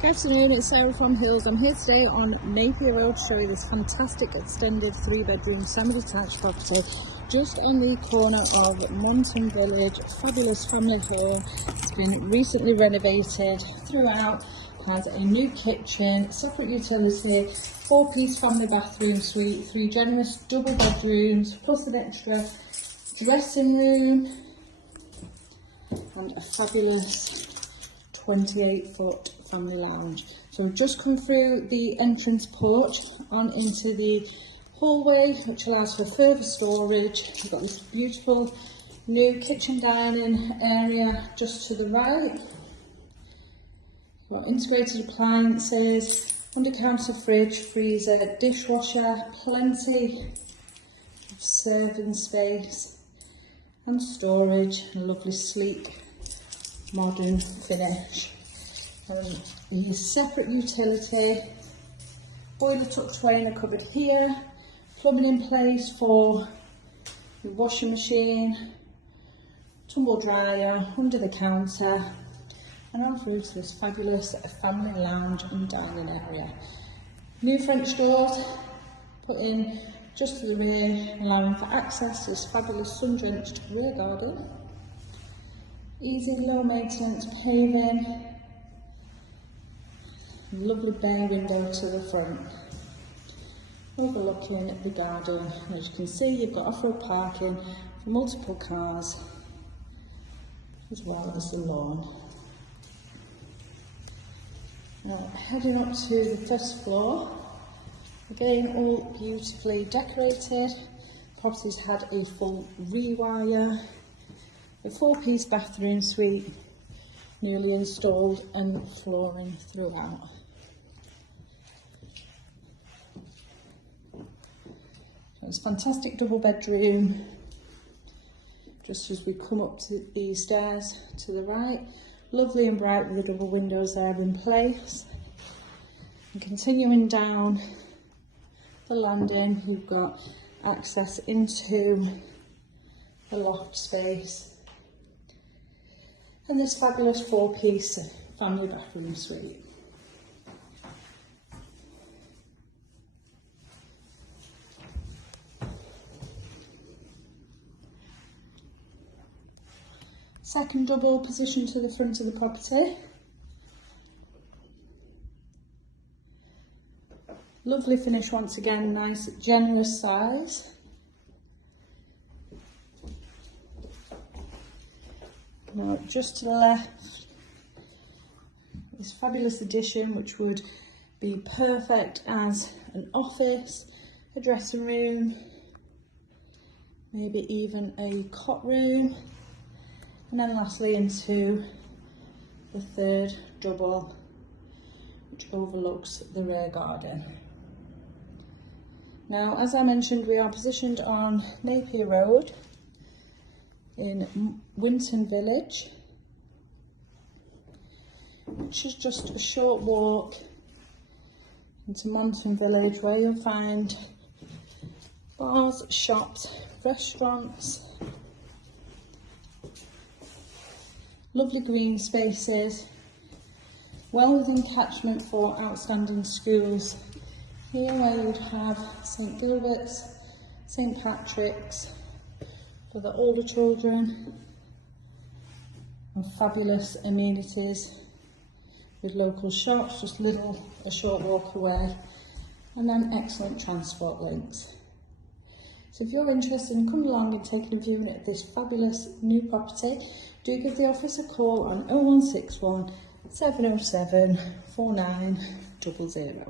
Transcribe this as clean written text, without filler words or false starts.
Good afternoon, it's Sarah from Hills. I'm here today on Napier Road to show you this fantastic extended 3-bedroom semi-detached property just on the corner of Monton Village. Fabulous family home. It's been recently renovated throughout, has a new kitchen, separate utility, 4-piece family bathroom suite, 3 generous double bedrooms plus an extra dressing room and a fabulous 28-foot family lounge. So we've just come through the entrance porch on into the hallway, which allows for further storage. We've got this beautiful new kitchen dining area just to the right. We've got integrated appliances, under-counter fridge, freezer, dishwasher, plenty of serving space and storage, and a lovely sleek modern finish. A separate utility, boiler tucked away in a cupboard here, plumbing in place for your washing machine, tumble dryer under the counter, and on through to this fabulous family lounge and dining area. New French doors put in just to the rear, allowing for access to this fabulous sun-drenched rear garden. Easy low maintenance paving, lovely bay window to the front, overlooking the garden. And as you can see, you've got off-road parking for multiple cars as well as the lawn. Now heading up to the first floor, again all beautifully decorated. The property's had a full rewire, a 4-piece bathroom suite, newly installed, and flooring throughout. So it's a fantastic double bedroom just as we come up to the stairs to the right. Lovely and bright with the double windows there in place. And continuing down the landing, we've got access into the loft space and this fabulous 4-piece family bathroom suite. Second double position to the front of the property. Lovely finish once again, nice generous size. Now just to the left, this fabulous addition which would be perfect as an office, a dressing room, maybe even a cot room, and then lastly into the third double which overlooks the rear garden. Now, as I mentioned, we are positioned on Napier Road in Monton Village, which is just a short walk into Monton Village, where you'll find bars, shops, restaurants, lovely green spaces, well within catchment for outstanding schools. Here where you'd have St Gilbert's, St Patrick's for the older children, and fabulous amenities with local shops just a short walk away, and then excellent transport links. So if you're interested in coming along and taking a viewing at this fabulous new property, do give the office a call on 0161 707 4900.